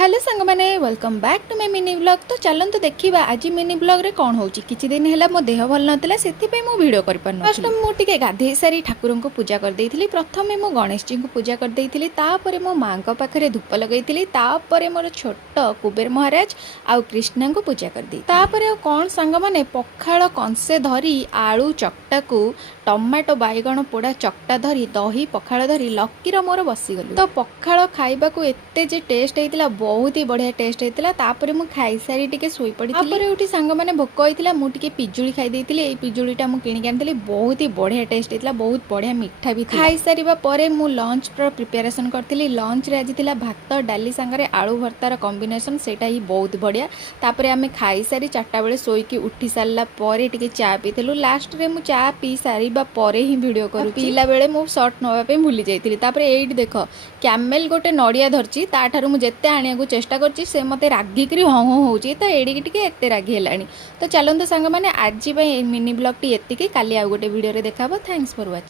Hello सांग मैंने welcome back to my mini blog. तो चलते देखा आज मिनी ब्लॉग रे कौन होची किछि दिन है मो देह भल नाला से मो भिडियो कर फर्स्ट मुझे गाधे सारी ठाकुर को पूजा कर देइथिली। प्रथमे मो गणेश जी को पूजा कर देइथिली, तापरे मो माँ पाखे धूप लगेइथिली, तापरे मोर छोट कुबेर महाराज आउ कृष्णा को पूजा कर दी। तापरे कौन सांग माने पखाल कंसे धरी आलू चकटा को टमाटो बैगण पोड़ा चकटा धरी दही पखाल धरी लकीर मोर बसीगलु। तो पखाल खाइबा को एते जे टेस्ट होइतिला, बहुत ही बढ़िया टेस्ट होता। तापर मु खाई सारी टिके सोई पड़ी। तापर उठी सांग माने भोक होइतिला, मु टिके पिजुली खाई देइतिली। एई पिजुलीटा मु किनि आनिथिली, बहुत ही बढ़िया टेस्ट होता, बहुत बढ़िया मिठा भी। खाई सारिबा परे मु लंच प्रिपरेशन करथिली। लंच रे आज थिला भात डाली सांगरे आलू भर्तार कॉम्बिनेशन, सेटा ही बहुत बढ़िया। तापर आमे खाई सारी 4टा बेले सोईकी उठी सारला परे टिके चा पीथिलु। लास्ट रे मु चा पी सारिबा परे ही वीडियो करू। पीला बेले मु शॉट नवा पे भूली जाइतिली। तापर एइट देखो कैमेल गोटे नड़िया धरची, ताठारु मु जेते आनिया को चेष्टा करछि से मते रागिकरी हं हं होउची। तो एडिकी टिके एते रागी हेलानी। तो चलंतु सांग माने आज मिनी ब्लॉग टी एतिकी, काली आ गोटे वीडियो रे देखाबो। Thanks for watching.